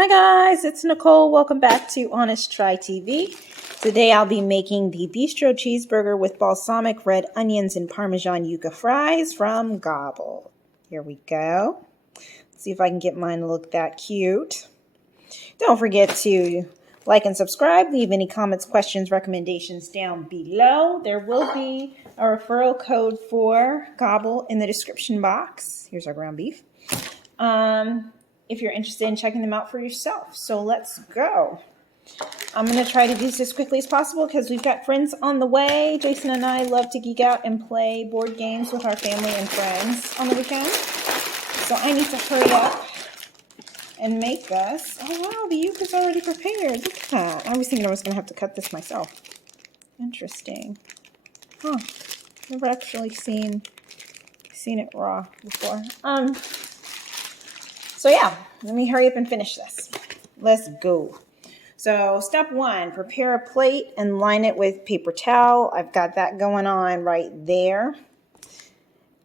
Hi guys, it's Nicole. Welcome back to Honest Try TV. Today I'll be making the Bistro Cheeseburger with balsamic red onions and Parmesan Yuca fries from Gobble. Here we go. Let's see if I can get mine to look that cute. Don't forget to like and subscribe. Leave any comments, questions, recommendations down below. There will be a referral code for Gobble in the description box. Here's our ground beef. If you're interested in checking them out for yourself. So let's go. I'm going to try to do this as quickly as possible because we've got friends on the way. Jason and I love to geek out and play board games with our family and friends on the weekend. So I need to hurry up and make this. Oh wow, the yuca's already prepared. Look at that. I was thinking I was going to have to cut this myself. Interesting. Huh. Never actually seen it raw before. So yeah, let me hurry up and finish this. Let's go. So step one, prepare a plate and line it with paper towel. I've got that going on right there.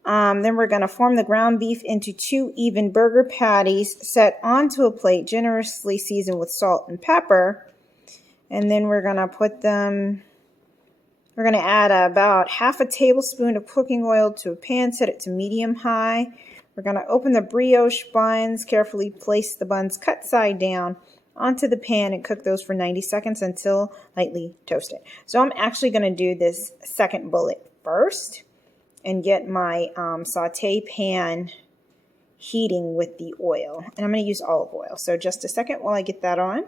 Then we're going to form the ground beef into 2 even burger patties set onto a plate, generously seasoned with salt and pepper. And then we're going to put them, we're going to add about half a tablespoon of cooking oil to a pan, set it to medium-high. We're going to open the brioche buns, carefully place the buns cut side down onto the pan and cook those for 90 seconds until lightly toasted. So I'm actually going to do this second bullet first and get my saute pan heating with the oil. And I'm going to use olive oil. So just a second while I get that on.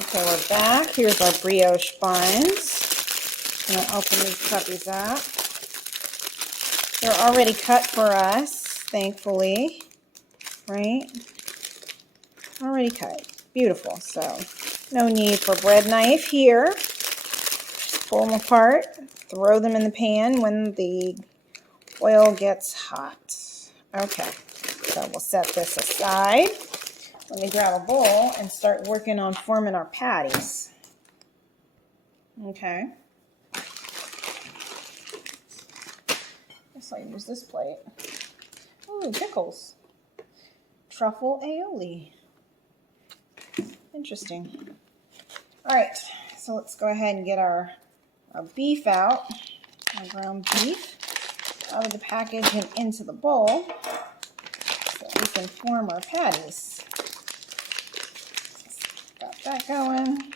Okay, we're back. Here's our brioche buns. I'm going to open these puppies up. They're already cut for us. Thankfully, right? Already cut. Beautiful. So, no need for bread knife here. Just pull them apart. Throw them in the pan when the oil gets hot. Okay. So, we'll set this aside. Let me grab a bowl and start working on forming our patties. Okay. Guess I'll use this plate. Ooh, pickles. Truffle aioli. Interesting. All right, so let's go ahead and get our beef out, our ground beef, out of the package and into the bowl so we can form our patties. Got that going.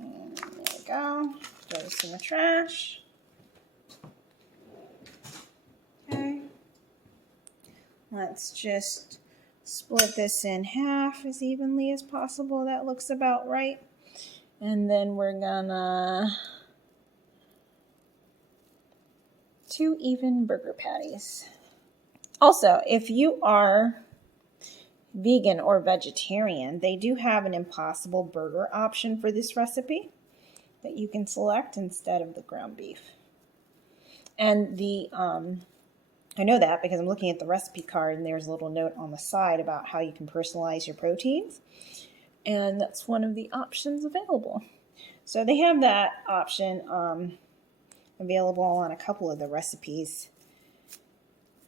And there we go. Throw this in the trash. Let's just split this in half as evenly as possible. That looks about right. And then we're gonna 2 even burger patties. Also, if you are vegan or vegetarian, they do have an Impossible Burger option for this recipe that you can select instead of the ground beef. And the I know that because I'm looking at the recipe card and there's a little note on the side about how you can personalize your proteins. And that's one of the options available. So they have that option available on a couple of the recipes.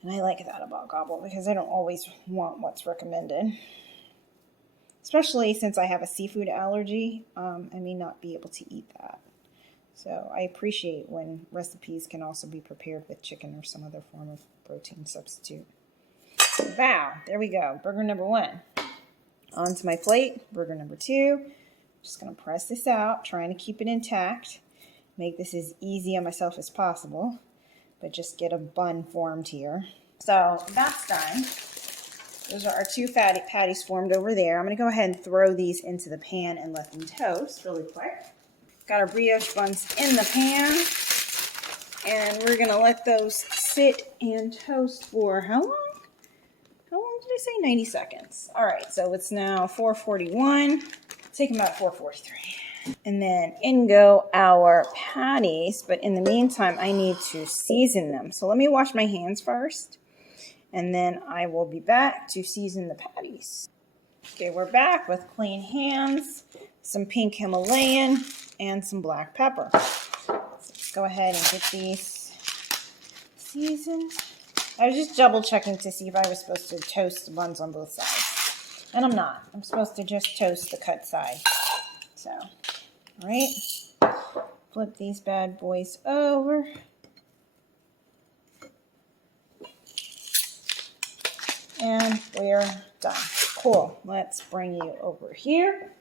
And I like that about Gobble because I don't always want what's recommended. Especially since I have a seafood allergy, I may not be able to eat that. So I appreciate when recipes can also be prepared with chicken or some other form of protein substitute. Wow, there we go. Burger number 1. Onto my plate. Burger number 2. Just going to press this out, trying to keep it intact. Make this as easy on myself as possible, but just get a bun formed here. So that's done. Those are our 2 patties formed over there. I'm going to go ahead and throw these into the pan and let them toast really quick. Got our brioche buns in the pan, and we're going to let those sit and toast for how long? How long did I say? 90 seconds. All right, so it's now 4:41. Take them out at 4:43. And then in go our patties, but in the meantime, I need to season them. So let me wash my hands first, and then I will be back to season the patties. Okay, we're back with clean hands, some pink Himalayan, and some black pepper. So let's go ahead and get these seasoned. I was just double checking to see if I was supposed to toast the buns on both sides. And I'm not. I'm supposed to just toast the cut side. So, all right. Flip these bad boys over. And we're done. Cool. Let's bring you over here.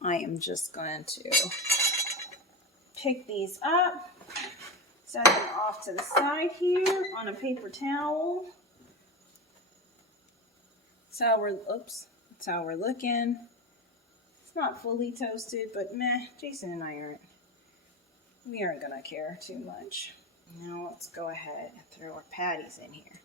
I am just going to pick these up, set them off to the side here on a paper towel. That's how we're looking. It's not fully toasted, but meh, Jason and I we aren't gonna care too much. Now let's go ahead and throw our patties in here.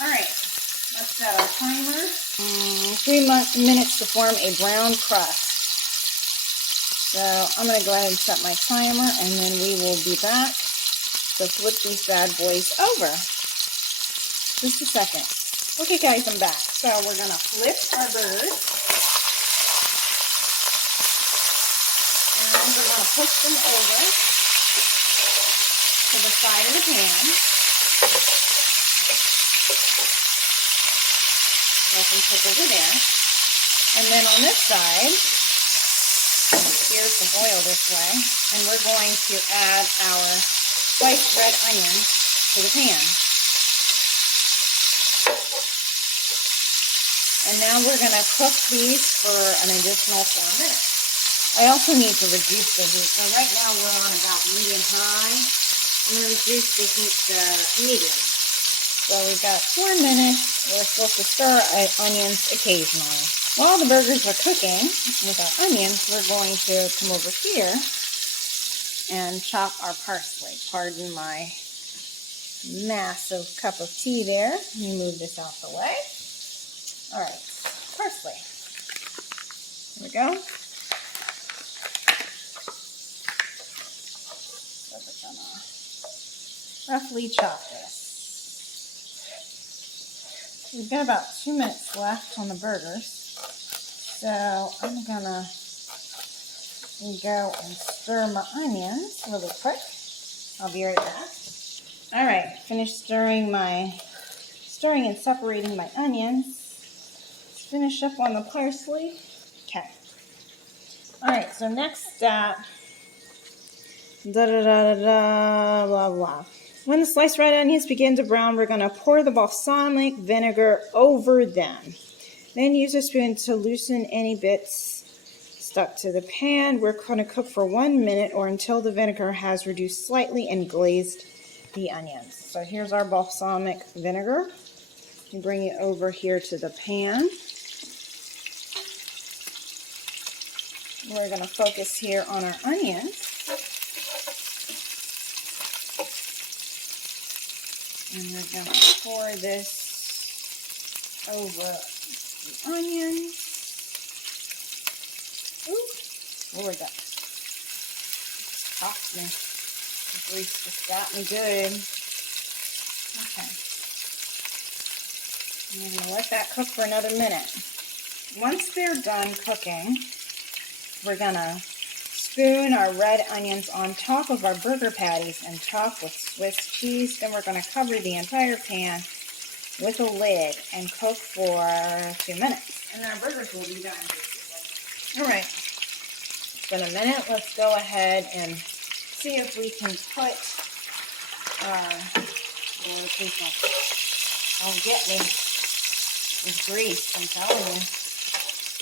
All right, let's set our timer. 3 minutes to form a brown crust. So I'm going to go ahead and set my timer, and then we will be back to flip these bad boys over. Just a second. Okay, guys, I'm back. So we're going to flip our burgers, and we're going to push them over to the side of the pan. Let them cook over there. And then on this side, sear some oil this way, and we're going to add our sliced red onions to the pan. And now we're going to cook these for an additional 4 minutes. I also need to reduce the heat. So right now we're on about medium-high. I'm going to reduce the heat to medium. So we've got 4 minutes. We're supposed to stir our onions occasionally. While the burgers are cooking with our onions, we're going to come over here and chop our parsley. Pardon my massive cup of tea there. Let me move this out the way. All right, parsley. There we go. So we're gonna roughly chop this. We've got about 2 minutes left on the burgers. So I'm gonna go and stir my onions really quick. I'll be right back. All right, finished stirring and separating my onions. Let's finish up on the parsley. Okay. All right, so next step. Blah, blah. When the sliced red onions begin to brown, we're gonna pour the balsamic vinegar over them. Then use a spoon to loosen any bits stuck to the pan. We're going to cook for 1 minute or until the vinegar has reduced slightly and glazed the onions. So here's our balsamic vinegar. You bring it over here to the pan. We're going to focus here on our onions. And we're going to pour this over the onions. Ooh, Lord, that popped me. The grease just got me good. Okay. I'm going to let that cook for another minute. Once they're done cooking, we're going to spoon our red onions on top of our burger patties and top with Swiss cheese. Then we're going to cover the entire pan with a lid and cook for 2 minutes. And our burgers will be done. All right. It's been a minute. Let's go ahead and see if we can put our, get me with grease. I'm telling you.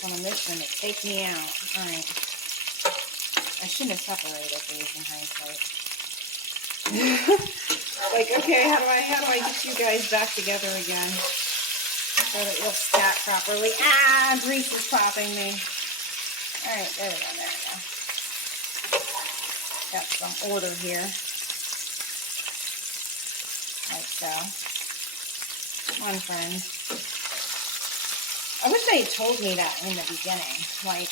On a mission to take me out. All right. I shouldn't have separated these in hindsight. Like, okay, how do I get you guys back together again so that you'll stack properly? Ah, grease is popping me. All right, there we go. Got some order here, like so. Come on, friends. I wish they had told me that in the beginning. Like,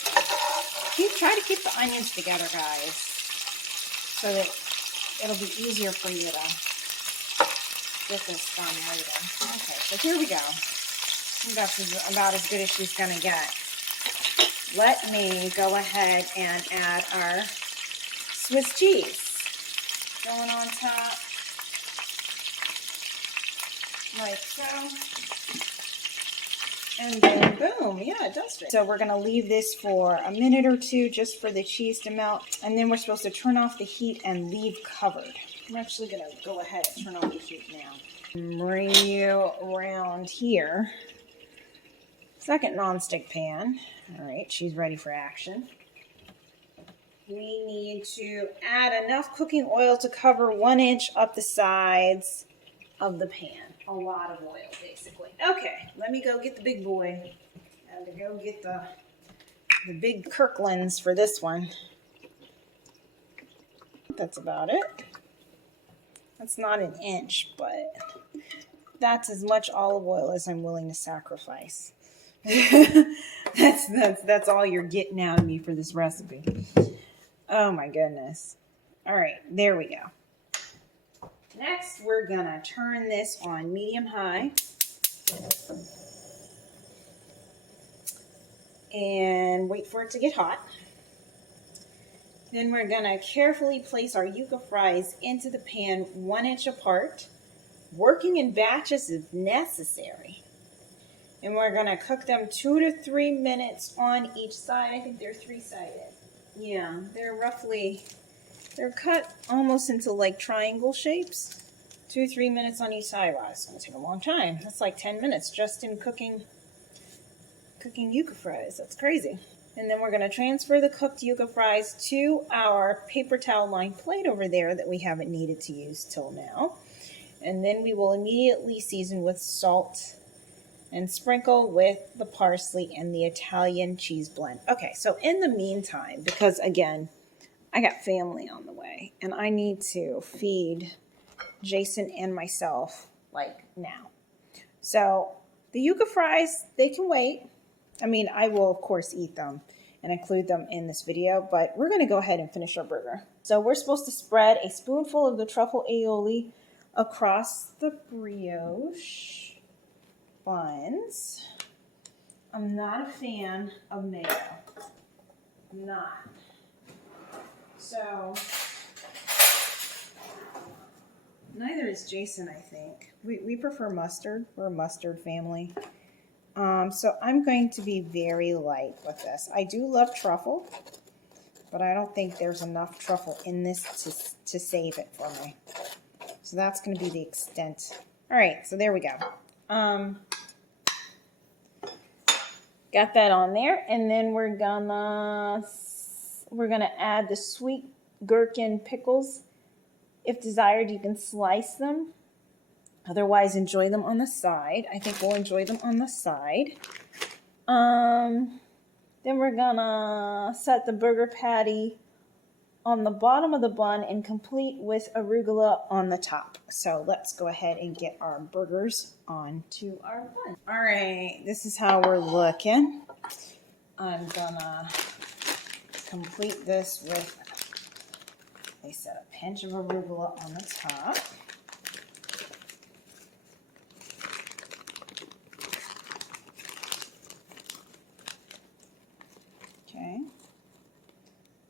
try to keep the onions together, guys, so that it'll be easier for you to get this done later. Okay, so here we go. That's about as good as she's going to get. Let me go ahead and add our Swiss cheese going on top, like so. And then boom, yeah, it does fit. So we're gonna leave this for a minute or two just for the cheese to melt. And then we're supposed to turn off the heat and leave covered. I'm actually gonna go ahead and turn off the heat now. Bring you around here. Second nonstick pan. All right, she's ready for action. We need to add enough cooking oil to cover 1 inch up the sides of the pan. A lot of oil, basically. Okay, let me go get the big boy. I have to go get the big Kirklands for this one. That's about it. That's not an inch, but that's as much olive oil as I'm willing to sacrifice. That's all you're getting out of me for this recipe. Oh my goodness. All right, there we go. Next, we're gonna turn this on medium-high and wait for it to get hot. Then we're gonna carefully place our yuca fries into the pan 1 inch apart, working in batches if necessary. And we're gonna cook them 2 to 3 minutes on each side. I think they're 3-sided. Yeah, they're cut almost into like triangle shapes. 2 to 3 minutes on each side. Wow, it's gonna take a long time. That's like 10 minutes just in cooking yuca fries. That's crazy. And then we're gonna transfer the cooked yuca fries to our paper towel lined plate over there that we haven't needed to use till now. And then we will immediately season with salt and sprinkle with the parsley and the Italian cheese blend. Okay, so in the meantime, because again, I got family on the way and I need to feed Jason and myself like now. So the yuca fries, they can wait. I mean, I will of course eat them and include them in this video, but we're gonna go ahead and finish our burger. So we're supposed to spread a spoonful of the truffle aioli across the brioche buns. I'm not a fan of mayo. I'm not. So, neither is Jason, I think. We prefer mustard. We're a mustard family. So I'm going to be very light with this. I do love truffle, but I don't think there's enough truffle in this to save it for me. So that's going to be the extent. All right, so there we go. Got that on there, and then we're gonna add the sweet gherkin pickles. If desired, you can slice them. Otherwise, enjoy them on the side. I think we'll enjoy them on the side. Then we're gonna set the burger patty on the bottom of the bun and complete with arugula on the top. So let's go ahead and get our burgers onto our bun. All right, this is how we're looking. I'm gonna complete this with, they said, a pinch of arugula on the top. Okay.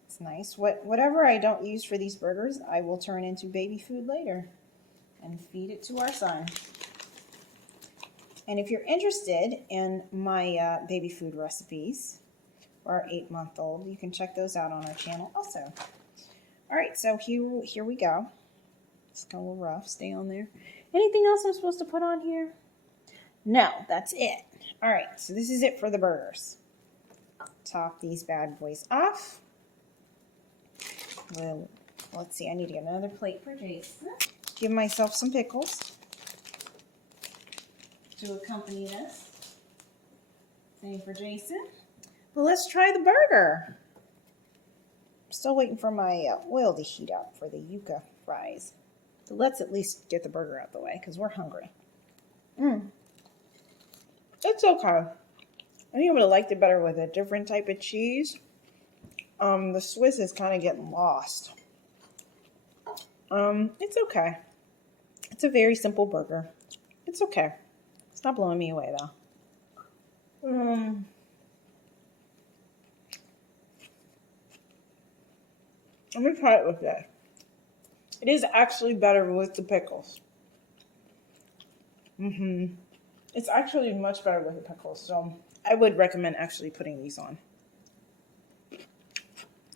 It's nice. Whatever I don't use for these burgers, I will turn into baby food later and feed it to our son. And if you're interested in my baby food recipes for our 8-month-old, you can check those out on our channel also. All right, so here we go. It's kind of a little rough. Stay on there. Anything else I'm supposed to put on here? No, that's it. All right, so this is it for the burgers. Top these bad boys off. Well, let's see. I need to get another plate for Jason. Give myself some pickles to accompany this. Same for Jason. But let's try the burger. I'm still waiting for my oil to heat up for the yuca fries. So let's at least get the burger out of the way because we're hungry. It's okay. I think I would have liked it better with a different type of cheese. The Swiss is kind of getting lost. It's okay. It's a very simple burger. It's okay. It's not blowing me away though. Let me try it with this. It is actually better with the pickles. It's actually much better with the pickles, so I would recommend actually putting these on.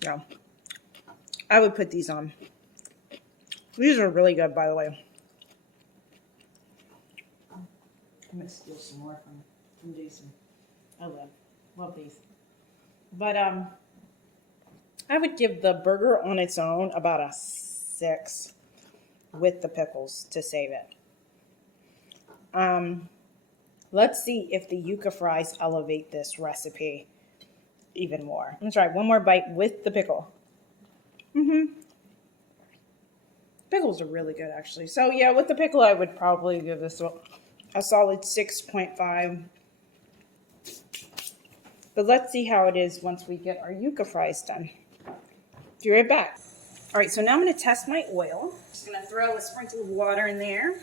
Yeah, I would put these on. These are really good, by the way. I'm gonna steal some more from Jason. I love these. But I would give the burger on its own about a 6 with the pickles to save it. Let's see if the yuca fries elevate this recipe even more. I'm gonna try one more bite with the pickle. Pickles are really good, actually. So yeah, with the pickle, I would probably give this a solid 6.5. But let's see how it is once we get our yuca fries done. Be right back. All right, so now I'm gonna test my oil. Just gonna throw a sprinkle of water in there.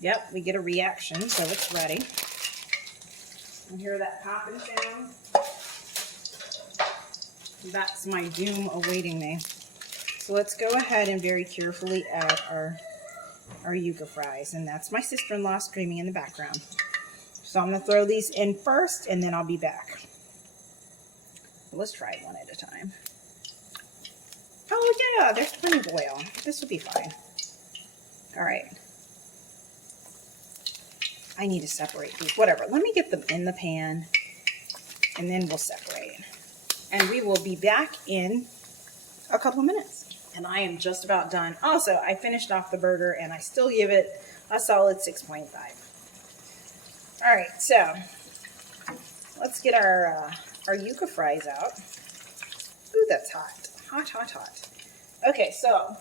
Yep, we get a reaction, so it's ready. You hear that popping sound? That's my doom awaiting me. So let's go ahead and very carefully add our yuca fries. And that's my sister-in-law screaming in the background. So I'm going to throw these in first, and then I'll be back. Let's try it one at a time. Oh, yeah, there's plenty of oil. This will be fine. All right. I need to separate these. Whatever. Let me get them in the pan, and then we'll separate. And we will be back in a couple of minutes. And I am just about done. Also, I finished off the burger, and I still give it a solid 6.5. All right, so let's get our yuca fries out. Ooh, that's hot. Hot, hot, hot. Okay, so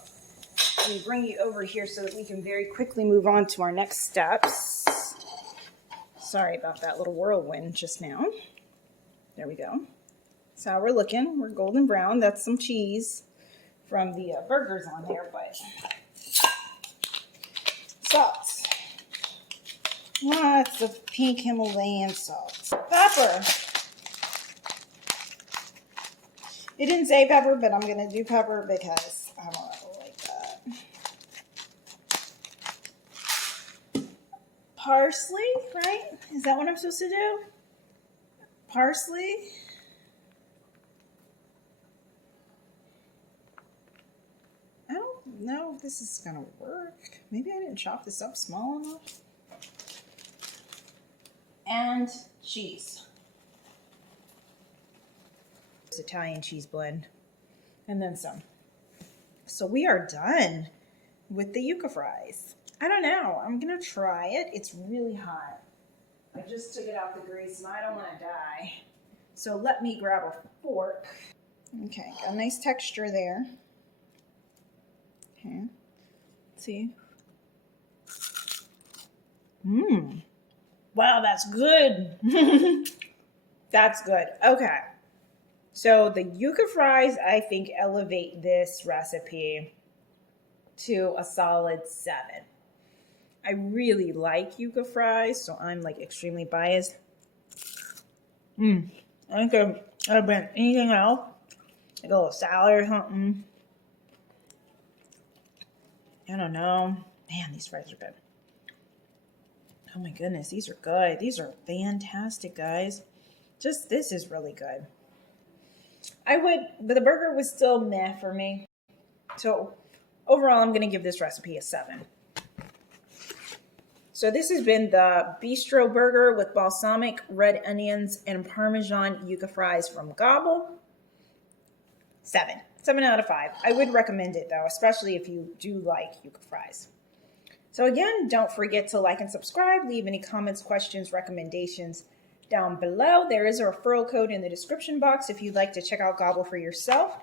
let me bring you over here so that we can very quickly move on to our next steps. Sorry about that little whirlwind just now. There we go. That's how we're looking. We're golden brown. That's some cheese from the burgers on there, but salt. Lots of pink Himalayan salt. Pepper. It didn't say pepper, but I'm going to do pepper because I don't know, like that. Parsley, right? Is that what I'm supposed to do? Parsley. I don't know if this is going to work. Maybe I didn't chop this up small enough. And cheese. It's Italian cheese blend. And then some. So we are done with the yuca fries. I don't know. I'm going to try it. It's really hot. I just took it out the grease and I don't want to die. So let me grab a fork. Okay, got a nice texture there. Okay. Let's see. Wow, that's good. That's good. Okay. So the yuca fries, I think, elevate this recipe to a solid 7. I really like yuca fries, so I'm like extremely biased. I think there would have been anything else, like a little salad or something. I don't know. Man, these fries are good. Oh my goodness, these are good. These are fantastic, guys. Just, this is really good. But the burger was still meh for me. So overall, I'm going to give this recipe a 7. So this has been the Bistro Burger with balsamic, red onions, and Parmesan Yuca fries from Gobble. 7. 7 out of 5. I would recommend it, though, especially if you do like yuca fries. So again, don't forget to like and subscribe. Leave any comments, questions, recommendations down below. There is a referral code in the description box if you'd like to check out Gobble for yourself.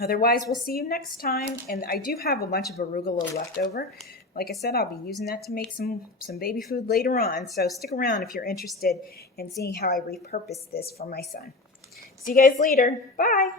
Otherwise, we'll see you next time. And I do have a bunch of arugula left over. Like I said, I'll be using that to make some baby food later on. So stick around if you're interested in seeing how I repurpose this for my son. See you guys later. Bye.